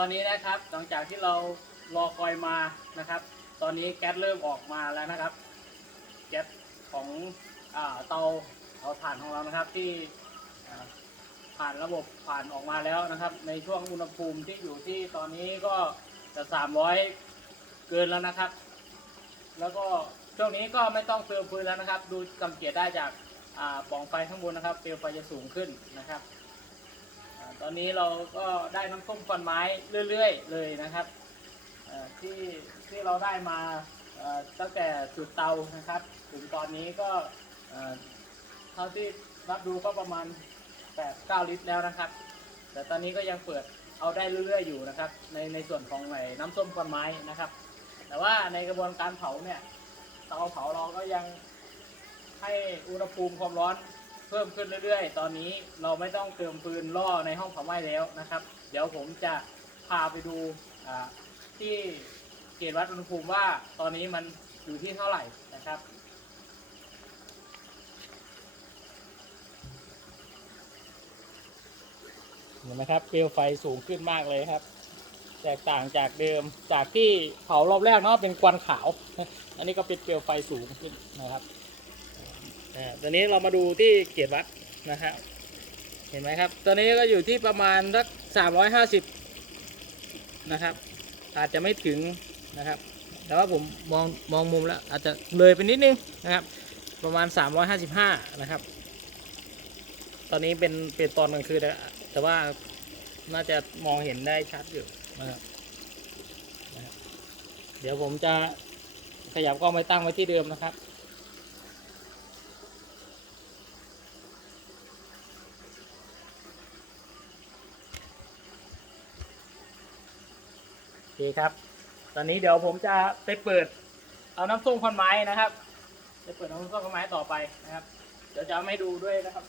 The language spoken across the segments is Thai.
อนนี้นะครับ หลังจากที่เรารอคอยมานะครับ ตอนนี้แก๊สเริ่มออกมาแล้วนะครับ แก๊สของอเตาเตาถ่านของเรานะครับที่ผ่านระบบผ่านออกมาแล้วนะครับ ในช่วงอุณหภูมิที่อยู่ที่ตอนนี้ก็จะ300 เกินแล้วนะครับ แล้วก็ช่วงนี้ก็ไม่ต้องเติมฟืนแล้วนะครับ ดูสังเกตได้จากปล่องไฟข้างบนนะครับ เปลวไฟจะสูงขึ้นนะครับ ตอนนี้เราก็ได้น้ำส้มควันไม้เรื่อย ๆ เลยนะครับที่ที่เราได้มาตั้งแต่จุดเตานะครับ ถึงตอนนี้ก็เท่าที่รับดูก็ประมาณ 8-9 ลิตรแล้วนะครับ แต่ตอนนี้ก็ยังเปิดเอาได้เรื่อยๆอยู่นะครับ ในในส่วนของไอ้น้ำส้มควันไม้นะครับ แต่ว่าในกระบวนการเผาเนี่ยเตาเผาเราก็ยังให้อุณหภูมิความร้อน เพิ่มขึ้นเรื่อยๆ ตอนนี้เราไม่ต้องเติมฟืนล่อในห้องเผาไหม้แล้วนะครับ เดี๋ยวผมจะพาไปดูที่เกณฑ์วัดอุณหภูมิว่าตอนนี้มันอยู่ที่เท่าไหร่นะครับเห็นไหมครับเปลวไฟสูงขึ้นมากเลยครับ แตกต่างจากเดิมจากที่เผารอบแรกเนาะเป็นควันขาว อันนี้ก็เป็นเปลวไฟสูงขึ้นนะครับ อ่าตอนนี้เรามาดูที่เกียรติวัดนะครับเห็นไหมครับ ตอนนี้ก็อยู่ที่ประมาณสักสามร้อยห้าสิบนะครับ อาจจะไม่ถึงนะครับ แต่ว่าผมมองมองมุมแล้วอาจจะเลยไปนิดนึงนะครับ ประมาณ 355 นะครับ ตอนนี้เป็นเป็นตอนกลางคืนแล้วแต่ว่าน่าจะมองเห็นได้ชัดอยู่นะครับนะครับเดี๋ยวผมจะขยับกล้องไปตั้งไว้ที่เดิมนะครับ เคครับ ตอนนี้เดี๋ยวผมจะไปเปิด เอาน้ำส้มควันไม้นะครับ จะเปิดน้ำส้มควันไม้ต่อไปนะครับ เดี๋ยวจะเอามาให้ดูด้วยนะครับ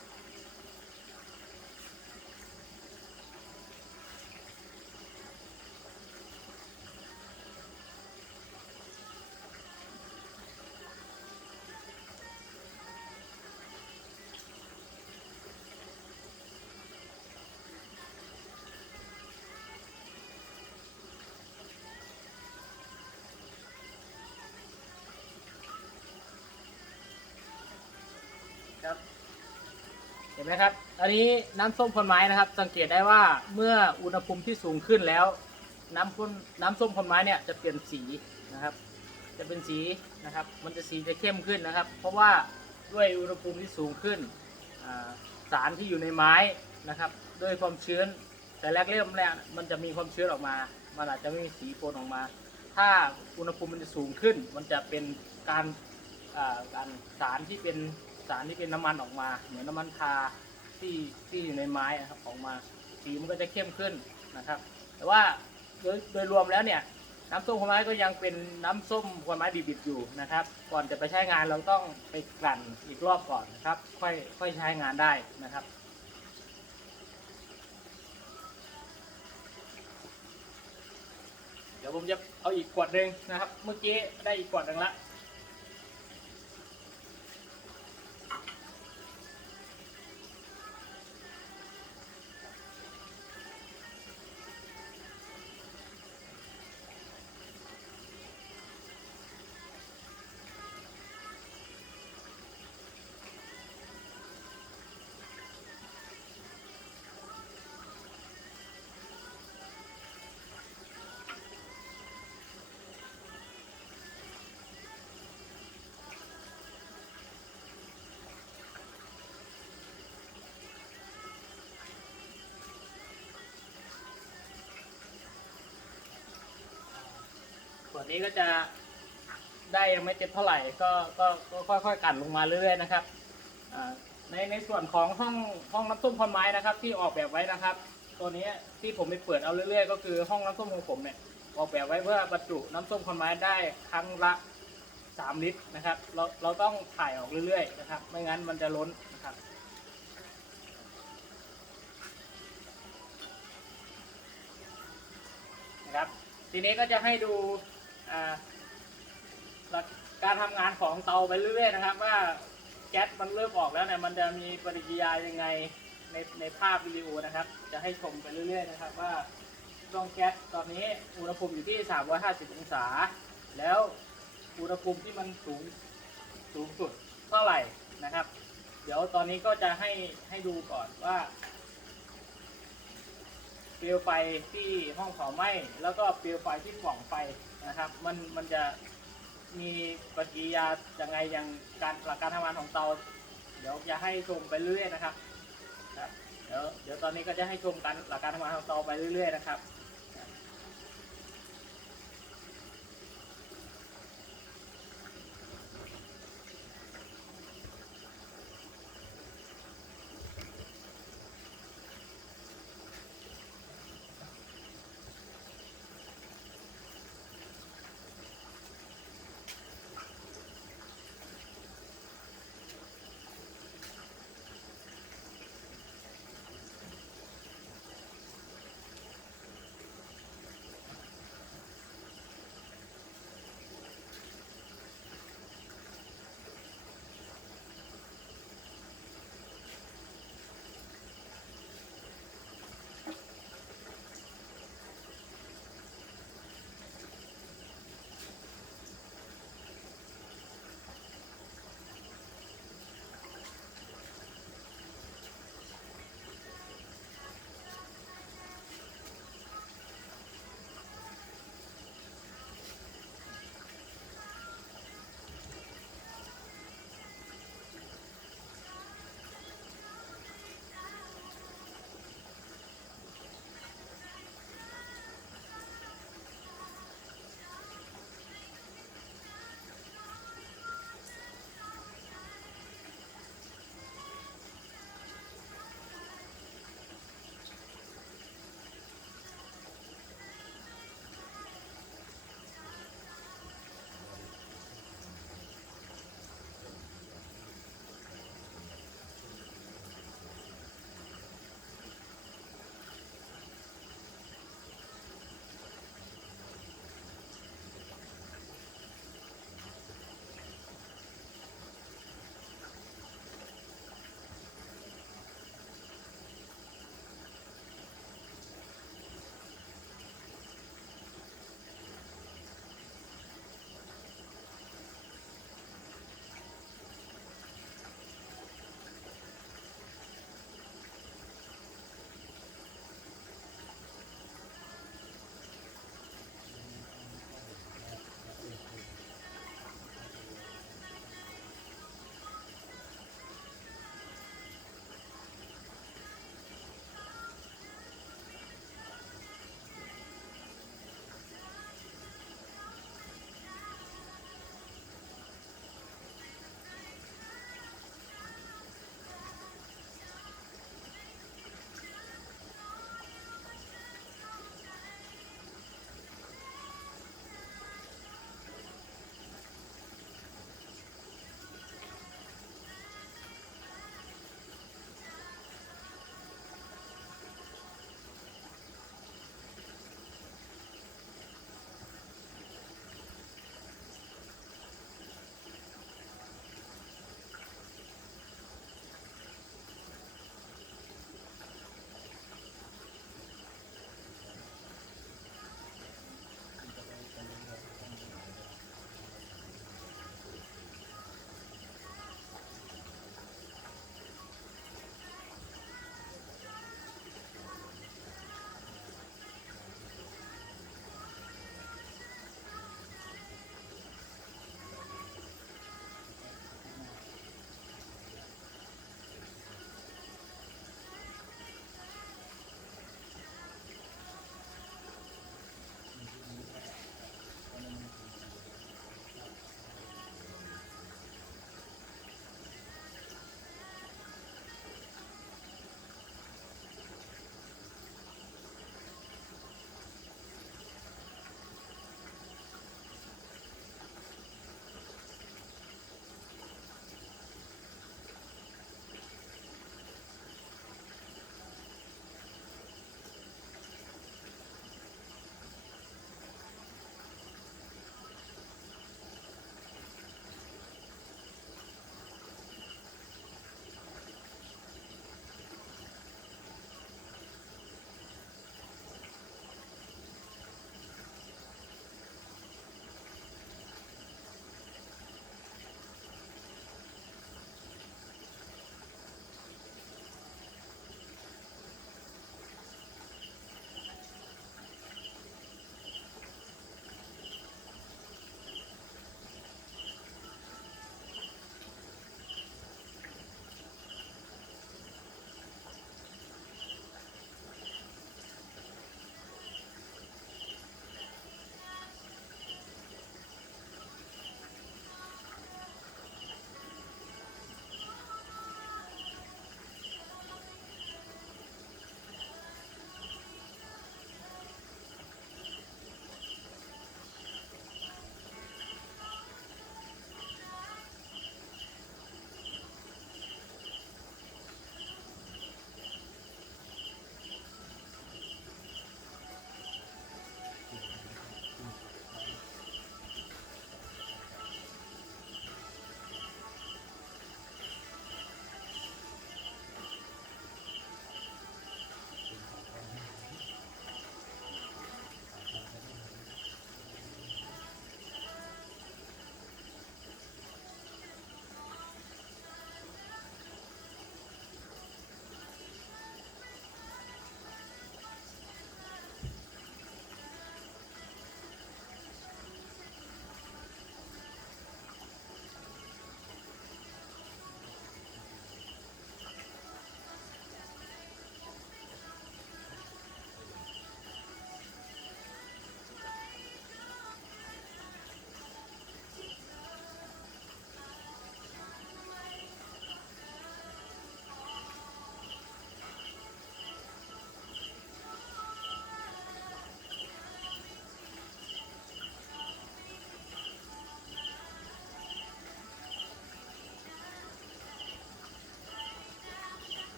ห็นไหมครับ อันนี้น้ำส้มคนไม้นะครับ สังเกตได้ว่าเมื่ออุณหภูมิที่สูงขึ้นแล้ว น้ำข้นน้ำส้มคนไม้เนี่ยจะเปลี่ยนสีนะครับ จะเป็นสีนะครับ มันจะสีจะเข้มขึ้นนะครับ เพราะว่าด้วยอุณหภูมิที่สูงขึ้นสารที่อยู่ในไม้นะครับ ด้วยความชื้นแต่แรกเริ่มแรกมันจะมีความชื้นออกมา มันอาจจะไม่มีสีปนออกมา ถ้าอุณหภูมิมันจะสูงขึ้น มันจะเป็นการการสารที่เป็น สารที่เป็นน้ำมันออกมา เหมือนน้ำมันทาที่ที่อยู่ในไม้นะครับออกมาสีมันก็จะเข้มขึ้นนะครับ แต่ว่าโดยโดยรวมแล้วเนี่ยน้ำส้มผลไม้ก็ยังเป็นน้ำส้มผลไม้ดิบๆอยู่นะครับ ก่อนจะไปใช้งานเราต้องไปกลั่นอีกรอบก่อนนะครับ ค่อยค่อยใช้งานได้นะครับเดี๋ยวผมจะเอาอีกขวดหนึ่งนะครับ เมื่อกี้ได้อีกขวดหนึ่งละ นี้ก็จะได้ยังไม่เต็มเท่าไหร่ก็ก็ก็ค่อยๆ กันลงมาเรื่อยๆนะครับในในส่วนของห้องห้องน้ำส้มพรไม้นะครับ ที่ออกแบบไว้นะครับ ตัวนี้ที่ผมไปเปิดเอาเรื่อยๆ ก็คือห้องน้ำส้มของผมเนี่ยออกแบบไว้เพื่อบรรจุน้ำส้มพรไม้ได้ครั้งละ 3 ลิตรนะครับ เราเราต้องถ่ายออกเรื่อยๆนะครับ ไม่งั้นมันจะล้นนะครับนะครับ ทีนี้ก็จะให้ดู การทำงานของเตาไปเรื่อยๆนะครับ ว่าแก๊สมันเริ่มออกแล้วเนี่ยมันจะมีปฏิกิริยายังไงในในภาพวิดีโอนะครับ จะให้ชมไปเรื่อยๆนะครับ ว่าดวงแก๊สตอนนี้อุณหภูมิอยู่ที่ 350 องศา แล้วอุณหภูมิที่มันสูงสูงสุดเท่าไหร่นะครับ เดี๋ยวตอนนี้ก็จะให้ให้ดูก่อนว่าเปลวไฟที่ห้องเผาไหม้แล้วก็เปลวไฟที่ปล่องไฟ นะครับ มันมันจะมีปฏิกิริยาอย่างไงอย่างการหลักการทำงานของเตา เดี๋ยวจะให้ชมไปเรื่อยๆนะครับครับเดี๋ยวเดี๋ยวตอนนี้ก็จะให้ชมกันหลักการทำงานของเตาไปเรื่อยๆนะครับ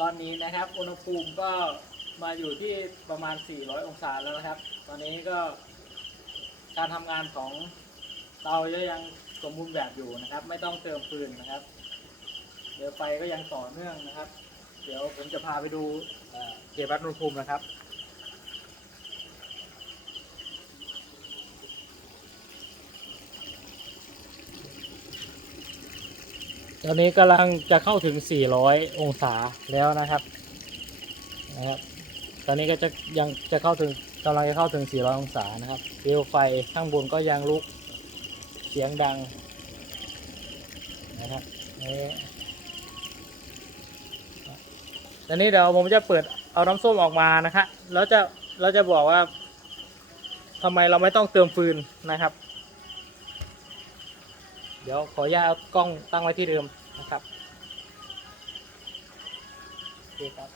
ตอนนี้นะครับอุณหภูมิก็มาอยู่ที่ประมาณ 400 องศาแล้วนะครับ ตอนนี้ก็การทำงานของเตาก็ยังสมบูรณ์แบบอยู่นะครับ ไม่ต้องเติมฟืนนะครับ เดี๋ยวไฟก็ยังต่อเนื่องนะครับ เดี๋ยวผมจะพาไปดูเอ่อเก็บวัดอุณหภูมินะครับ ตอนนี้กำลังจะเข้าถึง 400 องศาแล้วนะครับนะครับ ตอนนี้ก็จะยังจะเข้าถึงกำลังจะเข้าถึง 400 องศานะครับเปลวไฟข้างบนก็ยังลุกเสียงดังนะครับนี่ตอนนี้เดี๋ยวผมจะเปิดเอาน้ำส้มออกมานะคะแล้วจะเราจะบอกว่าทำไมเราไม่ต้องเติมฟืนนะครับ เดี๋ยวขออนุญาตเอากล้องตั้งไว้ที่เดิมนะครับโอเคครับนะครับ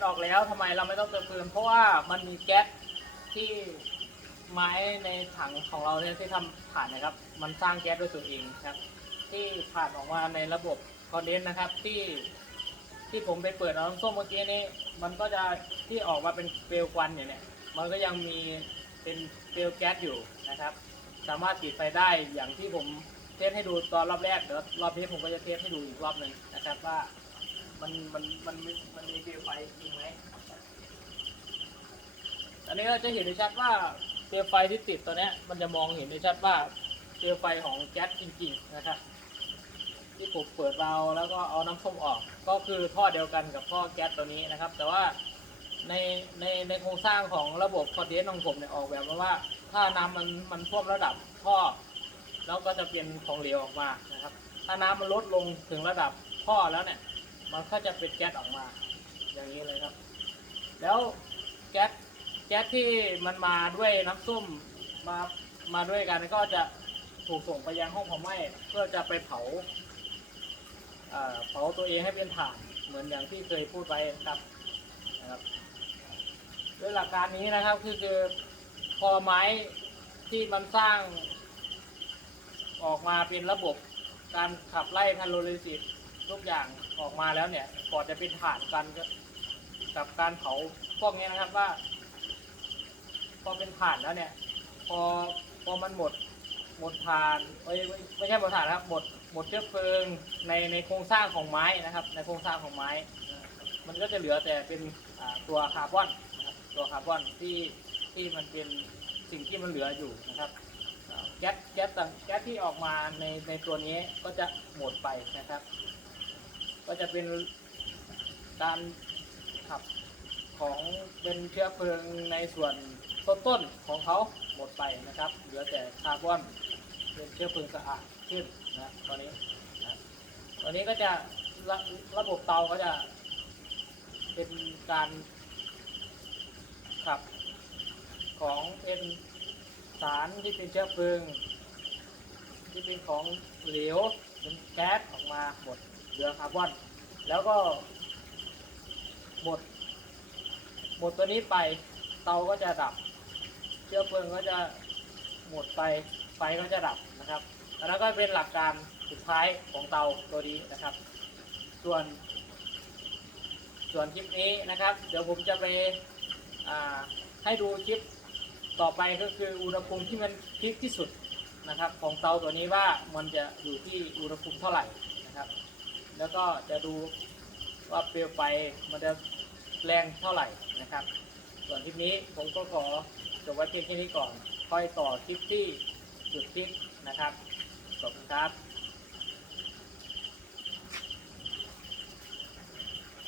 สออกแล้วทำไมเราไม่ต้องเติมฟืนเพราะว่ามันมีแก๊สที่ไม้ในถังของเราเนี่ยที่ทำผ่านนะครับ มันสร้างแก๊สด้วยตัวเองครับ ที่ผ่านออกมาในระบบคอนเดนส์นะครับที่ที่ผมไปเปิดเอาน้ำส้มเมื่อกี้นี้ มันก็จะที่ออกมาเป็นเปลวควันอย่างเนี้ยมันก็ยังมีเป็นเปลวแก๊สอยู่นะครับ สามารถติดไฟได้อย่างที่ผมเทสให้ดูตอนรอบแรกเดี๋ยวรอบนี้ผมก็จะเทสให้ดูอีกรอบหนึ่งนะครับว่า มันมันมันมันมันมีเปลวไฟจริงไหมอันนี้ก็จะเห็นได้ชัดว่าเปลวไฟที่ติดตัวนี้มันจะมองเห็นได้ชัดว่าเปลวไฟของแก๊สจริงๆนะครับที่ผมเปิดเบาแล้วก็เอาน้ำส้มออก ก็คือท่อเดียวกันกับท่อแก๊สตัวนี้นะครับ แต่ว่าในในในโครงสร้างของระบบคอนเดนซ์ของผมเนี่ยออกแบบมาว่า ถ้าน้ำมันมันท่วมระดับท่อ แล้วก็จะเป็นของเหลวออกมานะครับ ถ้าน้ำมันลดลงถึงระดับท่อแล้วเนี่ย มันก็จะเป็นแก๊สออกมา อย่างนี้เลยครับ แล้วแก๊สแก๊สที่มันมาด้วยน้ำส้มมามาด้วยกันก็จะถูกส่งไปยังห้องเผาไหม้เพื่อจะไปเผาเผาตัวเองให้เป็นถ่านเหมือนอย่างที่เคยพูดไว้ครับนะครับด้วยหลักการนี้นะครับคือคือพอไม้ที่มันสร้าง ออกมาเป็นระบบการขับไล่คาร์โบไฮเดรตทุกอย่าง ออกมาแล้วเนี่ยก่อนจะเป็นถ่านกันกับการเผาพวกนี้นะครับว่า พอเป็นถ่านแล้วเนี่ย พอพอมันหมดหมดถ่านไม่ไม่ไม่ใช่หมดถ่านนะครับหมดหมดเชื้อเพลิงในในโครงสร้างของไม้นะครับ ในโครงสร้างของไม้ มันก็จะเหลือแต่เป็นตัวคาร์บอนนะครับตัวคาร์บอนที่ที่มันเป็นสิ่งที่มันเหลืออยู่นะครับแก๊สแก๊สต่างแก๊สที่ออกมาในในตัวนี้ก็จะหมดไปนะครับ ก็จะเป็นการขับของเป็นเชื้อเพลิงในส่วนต้นๆของเขาหมดไปนะครับ เหลือแต่คาร์บอนเป็นเชื้อเพลิงสะอาดขึ้นนะตอนนี้นะตอนนี้ก็จะระระบบเตาก็จะเป็นการขับของเป็นสารที่เป็นเชื้อเพลิง ที่เป็นของเหลวเป็นแก๊สออกมาหมด เหลือคาร์บอน แล้วก็ หมด หมดตัวนี้ไป เตาก็จะดับ เชื้อเพลิงก็จะหมดไปไฟก็จะดับนะครับอันนั้นก็เป็นหลักการสุดท้ายของเตาตัวนี้นะครับ ส่วน ส่วนคลิปนี้นะครับ เดี๋ยวผมจะไปให้ดูคลิปต่อไปก็คืออุณหภูมิที่มันพีคที่สุดนะครับ ของเตาตัวนี้ว่ามันจะอยู่ที่อุณหภูมิเท่าไหร่นะครับ แล้วก็จะดูว่าเปลวไฟมันจะแรงเท่าไหร่นะครับ ส่วนคลิปนี้ผมก็ขอจบไว้เพียงแค่นี้ก่อน ค่อยต่อคลิปที่จุดคลิปนะครับ ขอบคุณครับ